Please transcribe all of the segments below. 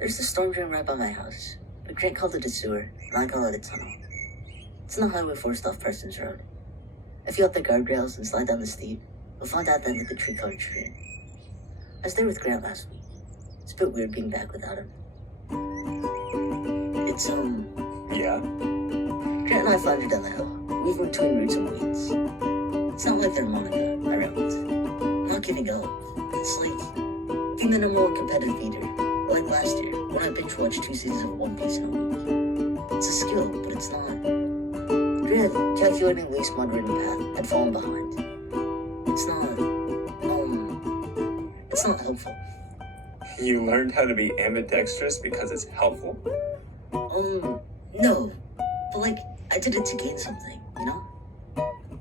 There's the storm drain right by my house, but Grant called it a sewer, and I call it a tunnel. It's on the highway forced off Parsons Road. If you up the guardrails and slide down the steep, you'll find out that at the tree-covered street. I was there with Grant last week. It's a bit weird being back without him. It's, Yeah? Grant and I floundered down the hill, weaving between roots and weeds. It's not like they're Monica, I rambled. I'm not giving up. It's like being the number one competitive eater. Like last year, when I binge-watched 2 seasons of One Piece in a week. It's a skill, but it's not. Grant, calculating the least mud-ridden path, had fallen behind. It's not helpful. You learned how to be ambidextrous because it's helpful? No. But like, I did it to gain something, you know?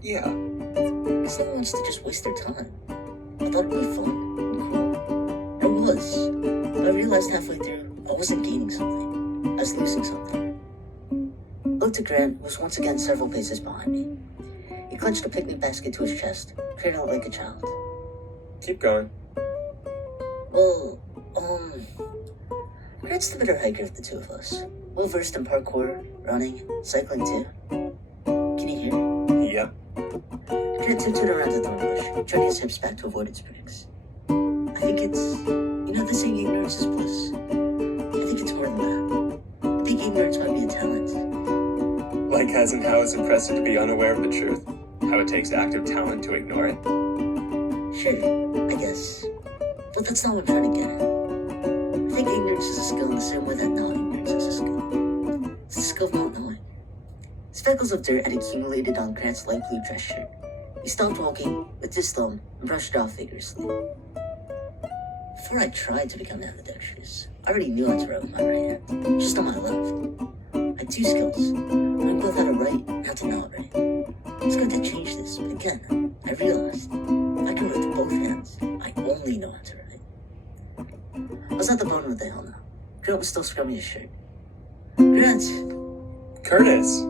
Yeah. Because no one wants to just waste their time. I thought it'd be fun and cool. It was. But I realized halfway through, I wasn't gaining something. I was losing something. I looked at Grant, who was once again several paces behind me. He clenched a picnic basket to his chest, cradled it like a child. Keep going. Well, Grant's the better hiker of the two of us. Well versed in parkour, running, cycling too. Can you hear? Yep. Grant tiptoed around the thorn bush, turning his hips back to avoid its pricks. I think it's, the saying ignorance is bliss. I think it's more than that. I think ignorance might be a talent. Like as in how it's impressive to be unaware of the truth? How it takes active talent to ignore it? Sure, I guess. But that's not what I'm trying to get at. I think ignorance is a skill in the same way that not ignorance is a skill. It's the skill of not knowing. Speckles of dirt had accumulated on Grant's light blue dress shirt. He stopped walking, with his thumb, and brushed it off vigorously. Before I tried to become ambidextrous, I already knew how to write with my right hand, just on my left. I had 2 skills. I knew both how to write and how to not write. I was going to change this, but again, I realized if I can write with both hands, I only know how to write. I was at the bottom of the hill now. Grant was still scrubbing his shirt. Grant! Curtis!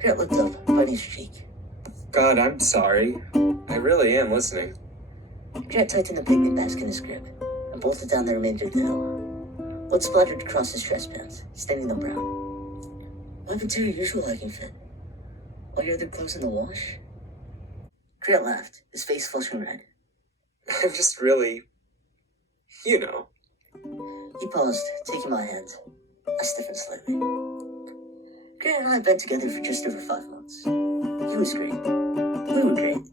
Grant looked up, biting his cheek. God, I'm sorry. I really am listening. Grant tightened the picnic basket in his grip and bolted down the remainder of the hill. Blood splattered across his dress pants, staining them brown. What happened to your usual hiking fit? All your other clothes in the wash? Grant laughed, his face flushing red. I'm just really... You know. He paused, taking my hand. I stiffened slightly. Grant and I had been together for just over 5 months. He was great. We were great.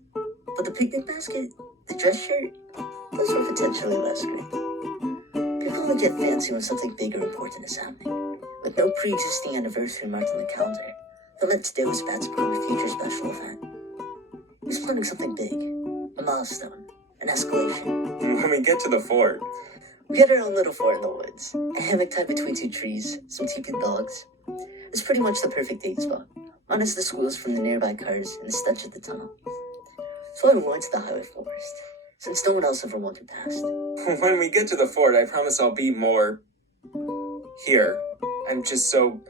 But the picnic basket, the dress shirt, those were potentially less great. People only get fancy when something big or important is happening. With no pre-existing anniversary marked on the calendar, that meant today was about to become a future special event. He was planning something big, a milestone, an escalation. When we get to the fort... We had our own little fort in the woods, a hammock tied between 2 trees, some teepee dogs. It was pretty much the perfect date spot, minus the squeals from the nearby cars and the stench of the tunnel. So I went to the highway forest, since no one else ever wandered past. When we get to the fort, I promise I'll be more... here. I'm just so...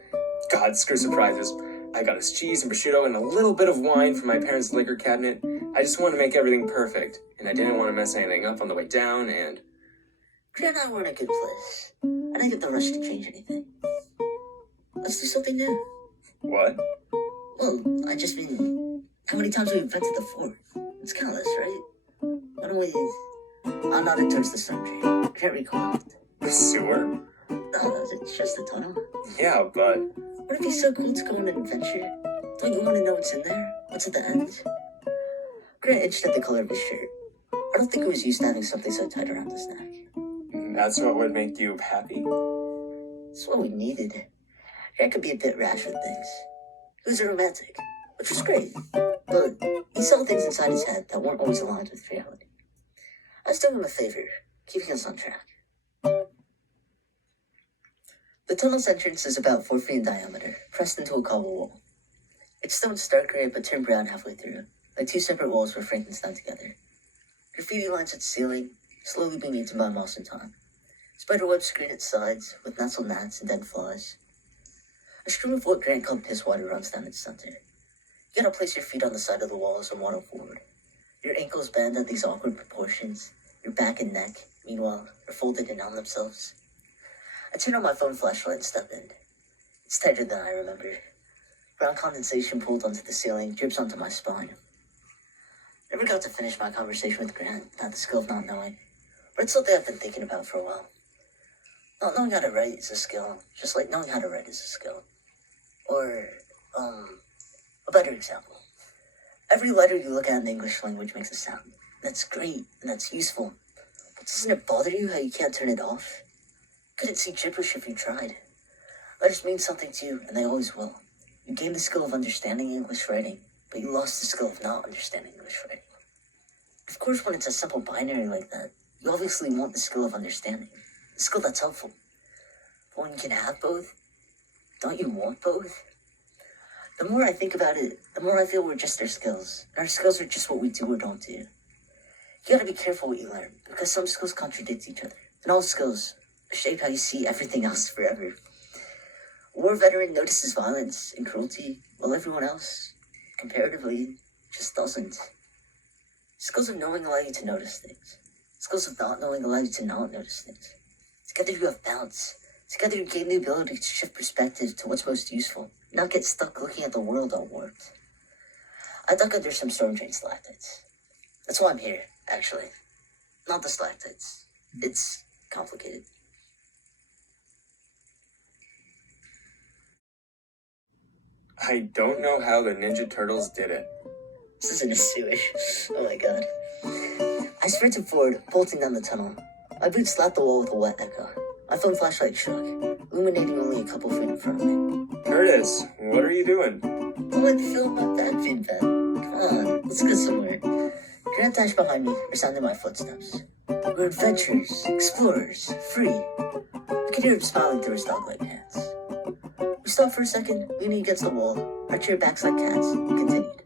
God, screw surprises. I got us cheese and prosciutto and a little bit of wine from my parents' liquor cabinet. I just wanted to make everything perfect, and I didn't want to mess anything up on the way down, and... Grant and I were in a good place. I didn't get the rush to change anything. Let's do something new. What? Well, I just mean, how many times have we been to the fort? It's countless, right? Why don't we... I nodded towards the storm drain. Grant recalled. The sewer? No, it's just a tunnel. Yeah, but... Would it be so cool to go on an adventure? Don't you want to know what's in there? What's at the end? Grant itched at the color of his shirt. I don't think he was used to having something so tight around his neck. That's what would make you happy? It's what we needed. Grant could be a bit rash with things. He was a romantic, which was great. But he saw things inside his head that weren't always aligned with reality. I was doing him a favor, keeping us on track. The tunnel's entrance is about 4 feet in diameter, pressed into a cobble wall. Its stone stark gray but turned brown halfway through, like 2 separate walls were Frankenstein together. Graffiti lines its ceiling, slowly being eaten by moss and time. Spiderwebs screen its sides, with nestled gnats and dead flies. A stream of what Grant called piss water runs down its center. You gotta place your feet on the side of the walls and waddle forward. Your ankles bend at these awkward proportions. Your back and neck, meanwhile, are folded in on themselves. I turn on my phone flashlight and step in. It's tighter than I remember. Brown condensation pulled onto the ceiling, drips onto my spine. Never got to finish my conversation with Grant about the skill of not knowing, but it's something I've been thinking about for a while. Not knowing how to write is a skill, just like knowing how to read is a skill. Or, a better example. Every letter you look at in the English language makes a sound. That's great, and that's useful. But doesn't it bother you how you can't turn it off? Couldn't see gibberish if you tried. Letters mean something to you, and they always will. You gained the skill of understanding English writing, but you lost the skill of not understanding English writing. Of course, when it's a simple binary like that, you obviously want the skill of understanding, the skill that's helpful. But when you can have both, don't you want both? The more I think about it, the more I feel we're just our skills. And our skills are just what we do or don't do. You gotta be careful what you learn, because some skills contradict each other. And all skills shape how you see everything else forever. A war veteran notices violence and cruelty, while everyone else, comparatively, just doesn't. Skills of knowing allow you to notice things. Skills of not knowing allow you to not notice things. Together you have balance. Together you gain the ability to shift perspective to what's most useful, not get stuck looking at the world all warped. I dug under some storm drain stalactites. That's why I'm here, actually. Not the stalactites. It's complicated. I don't know how the Ninja Turtles did it. This isn't a sewage. Oh my god. I sprinted forward, bolting down the tunnel. My boots slapped the wall with a wet echo. My phone flashlight shook, illuminating only a couple feet in front of me. Curtis, what are you doing? Don't let the film up that feedback. Come on, let's go somewhere. Grant dashed behind me, resounding my footsteps. We're adventurers, explorers, free. I could hear him smiling through his dog-like pants. We stopped for a second, leaning against the wall, our chair backs like cats, and continued.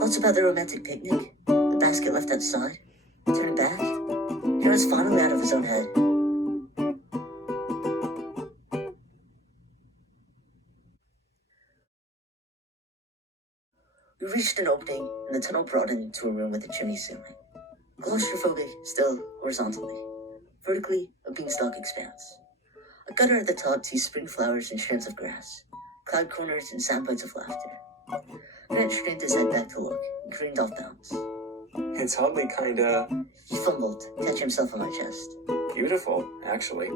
Thoughts about the romantic picnic, the basket left outside, turning back. Grant was finally out of his own head. We reached an opening, and the tunnel broadened to a room with a chimney ceiling. Claustrophobic, still horizontally. Vertically, a beanstalk expanse. A gutter at the top teased spring flowers and strands of grass, cloud corners and sound bites of laughter. Grant strained his head back to look, and careened off bounds. It's oddly kinda He fumbled, catching himself on my chest. beautiful, actually.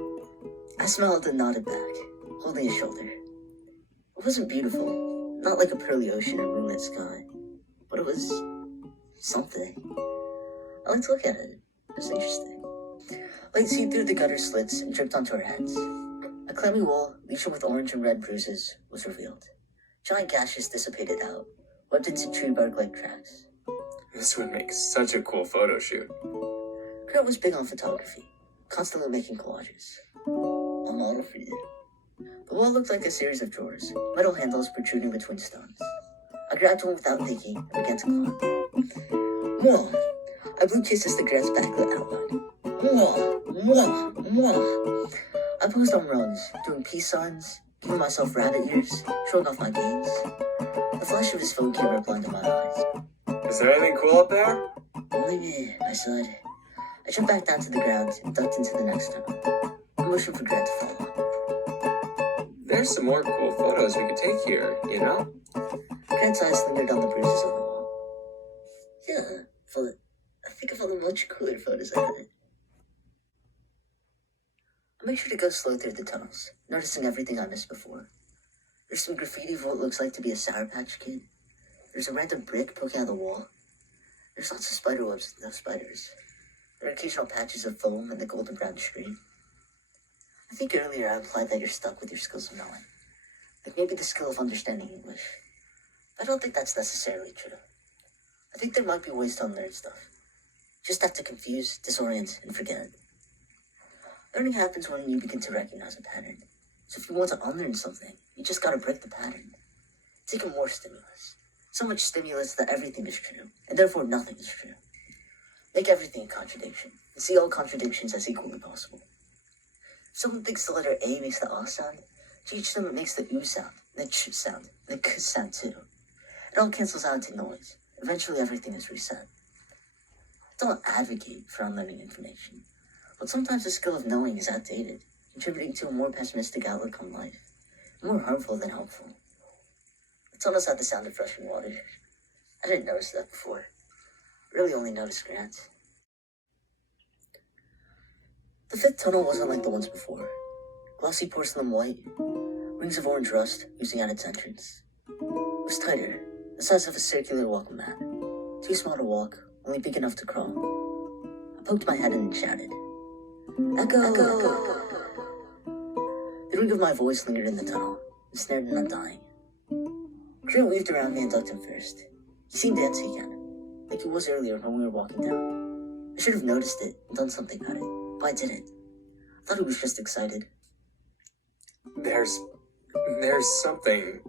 I smiled and nodded back, holding his shoulder. It wasn't beautiful, not like a pearly ocean or moonlit sky, but it was something. I liked to look at it. It was interesting. Light seeped through the gutter slits and dripped onto our heads. A clammy wall, lesion with orange and red bruises, was revealed. Giant gashes dissipated out, webbed into tree bark-like cracks. This would make such a cool photo shoot. Grant was big on photography, constantly making collages. A model for you. The wall looked like a series of drawers, metal handles protruding between stones. I grabbed one without thinking and began to climb. Mwah! I blew kisses to Grant's backlit outline. Mwah! Mwah! Mwah! I posed on rungs, doing peace signs, giving myself rabbit ears, showing off my gains. The flash of his phone camera blinded my eyes. Is there anything cool up there? Only me, I said. I jumped back down to the ground and ducked into the next tunnel. I motioned for Grant to follow. There's some more cool photos we could take here, you know? Grant's eyes lingered on the bruises on the wall. Yeah, I think of all the much cooler photos I had. I make sure to go slow through the tunnels, noticing everything I missed before. There's some graffiti of what looks like to be a Sour Patch Kid. There's a random brick poking out of the wall. There's lots of spider webs with no spiders. There are occasional patches of foam in the golden brown stream. I think earlier I implied that you're stuck with your skills of knowing. Like maybe the skill of understanding English. I don't think that's necessarily true. I think there might be ways to unlearn stuff. Just have to confuse, disorient, and forget it. Learning happens when you begin to recognize a pattern. So if you want to unlearn something, you just gotta break the pattern. Take in more stimulus. So much stimulus that everything is true, and therefore nothing is true. Make everything a contradiction, and see all contradictions as equally possible. If someone thinks the letter A makes the ah sound, teach them it makes the oo sound, the ch sound, the k sound too. It all cancels out into noise. Eventually everything is reset. I don't advocate for unlearning information, but sometimes the skill of knowing is outdated. contributing to a more pessimistic outlook on life, more harmful than helpful. The tunnels had the sound of rushing water. I didn't notice that before. Really only noticed Grant. The fifth tunnel wasn't like the ones before. Glossy porcelain white, rings of orange rust oozing out its entrance. It was tighter, the size of a circular welcome mat. Too small to walk, only big enough to crawl. I poked my head in and shouted, "Echo! Echo!" The ring of my voice lingered in the tunnel, ensnared and undying. Grant weaved around me and ducked him first. He seemed antsy again, like he was earlier when we were walking down. I should have noticed it and done something about it, but I didn't. I thought he was just excited. There's something,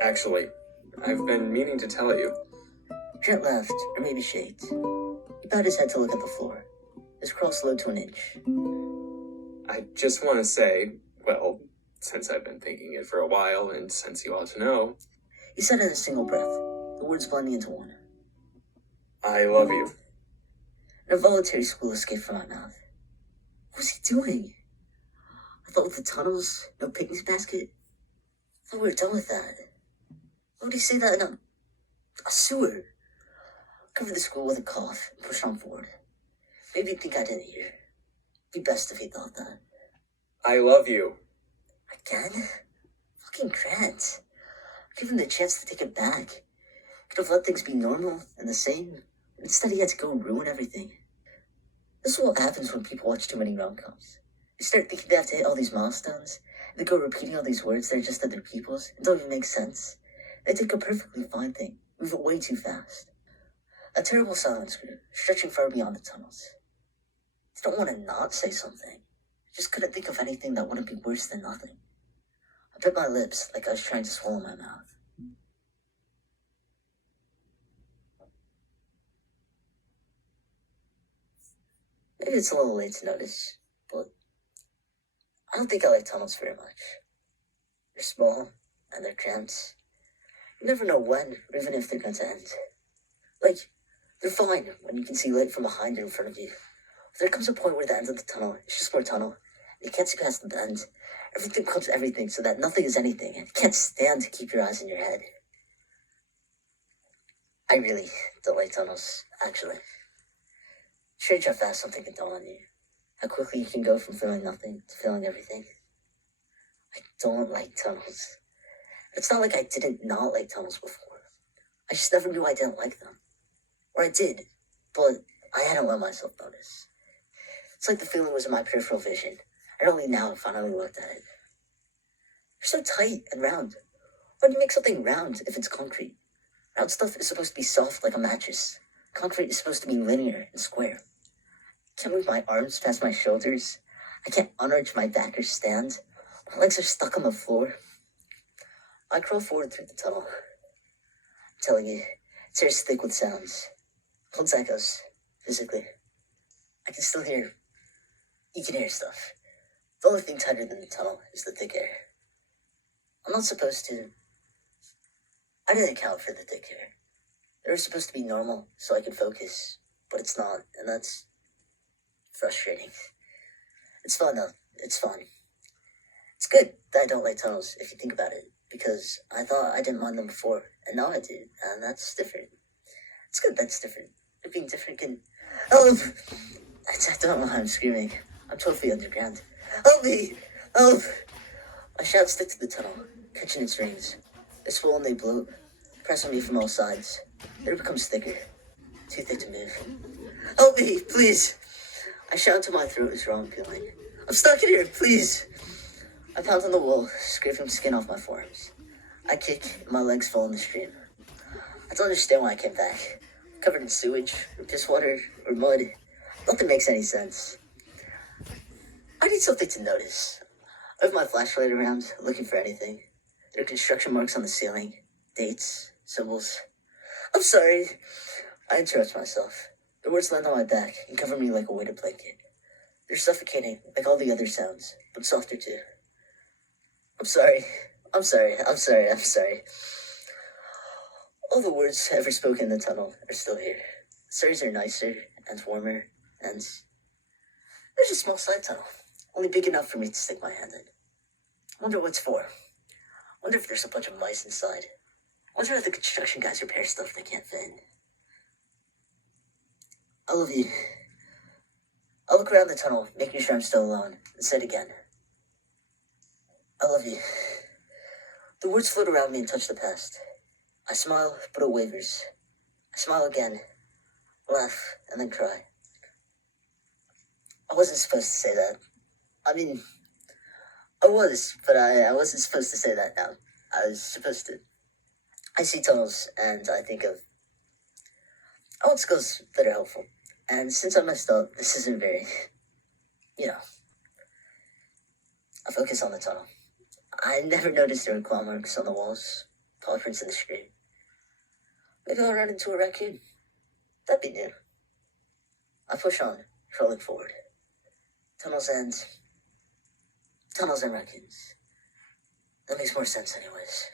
actually. I've been meaning to tell you. Grant laughed, or maybe shaked. He bowed his head to look at the floor. His crawl slowed to an inch. I just want to say, well, since I've been thinking it for a while, and since you ought to know, He said in a single breath, the words blending into one. I love you. An involuntary squeal escaped from my mouth. What was he doing? I thought with the tunnels, no picnic basket. I thought we were done with that. Why would he say that in a sewer? I covered the squeal with a cough and pushed on forward. Maybe he'd think I didn't hear. It'd be best if he thought that. I love you. Again? Fucking Grant. Give him the chance to take it back. Could have let things be normal and the same. Instead he had to go ruin everything. This is what happens when people watch too many rom-coms. They start thinking they have to hit all these milestones, and they go repeating all these words that are just other people's and don't even make sense. They take a perfectly fine thing, move it way too fast. A terrible silence grew, stretching far beyond the tunnels. I don't want to not say something. I just couldn't think of anything that wouldn't be worse than nothing. I bit my lips like I was trying to swallow my mouth. Maybe it's a little late to notice, but I don't think I like tunnels very much. They're small, and they're cramped. You never know when, or even if they're going to end. Like, they're fine when you can see light from behind or in front of you. But there comes a point where the end of the tunnel is just more tunnel. You can't see past the bend. Everything becomes everything, so that nothing is anything, and you can't stand to keep your eyes in your head. I really don't like tunnels, actually. Strange how fast something can dawn on you. How quickly you can go from feeling nothing to feeling everything. I don't like tunnels. It's not like I didn't not like tunnels before. I just never knew I didn't like them. Or I did, but I hadn't let myself notice. It's like the feeling was in my peripheral vision, and only now I finally looked at it. They're so tight and round. Why do you make something round if it's concrete? Round stuff is supposed to be soft like a mattress. Concrete is supposed to be linear and square. I can't move my arms past my shoulders. I can't unarch my back or stand. My legs are stuck on the floor. I crawl forward through the tunnel. I'm telling you, its air's thick with sounds. Holds echoes, physically. I can still hear. You can hear stuff. The only thing tighter than the tunnel is the thick air. I'm not supposed to. I didn't account for the thick air. They were supposed to be normal, so I could focus, but it's not, and that's frustrating. It's fun, though. It's fun. It's good that I don't like tunnels, if you think about it, because I thought I didn't mind them before, and now I do, and that's different. It's good that's different. Being different can... Help! I don't know why I'm screaming. I'm totally underground. Help me! Help! My shouts stick to the tunnel, catching its rings. They swell and they bloat, press on me from all sides. Then it becomes thicker, too thick to move. Help me, please! I shout until my throat is raw and peeling. I'm stuck in here, please! I pound on the wall, scraping skin off my forearms. I kick, and my legs fall in the stream. I don't understand why I came back. Covered in sewage, or piss water, or mud. Nothing makes any sense. I need something to notice. I have my flashlight around, looking for anything. There are construction marks on the ceiling, dates, symbols. I'm sorry. I interrupt myself. The words land on my back and cover me like a weighted blanket. They're suffocating, like all the other sounds, but softer too. I'm sorry. I'm sorry. I'm sorry. I'm sorry. All the words ever spoken in the tunnel are still here. Stories are nicer and warmer, and there's a small side tunnel. only big enough for me to stick my hand in. Wonder what it's for. Wonder if there's a bunch of mice inside. Wonder if the construction guys repair stuff they can't fit in. I love you. I look around the tunnel, making sure I'm still alone, and said again, I love you. The words float around me and touch the past. I smile, but it wavers. I smile again, laugh, and then cry. I wasn't supposed to say that. I mean, I was, but I wasn't supposed to say that now. I was supposed to. I see tunnels, and I think of, I want skills that are helpful. And since I messed up, this isn't very, I focus on the tunnel. I never noticed there were claw marks on the walls, paw prints in the screen. Maybe I'll run into a raccoon. That'd be new. I push on, crawling forward. Tunnels and raccoons. That makes more sense anyways.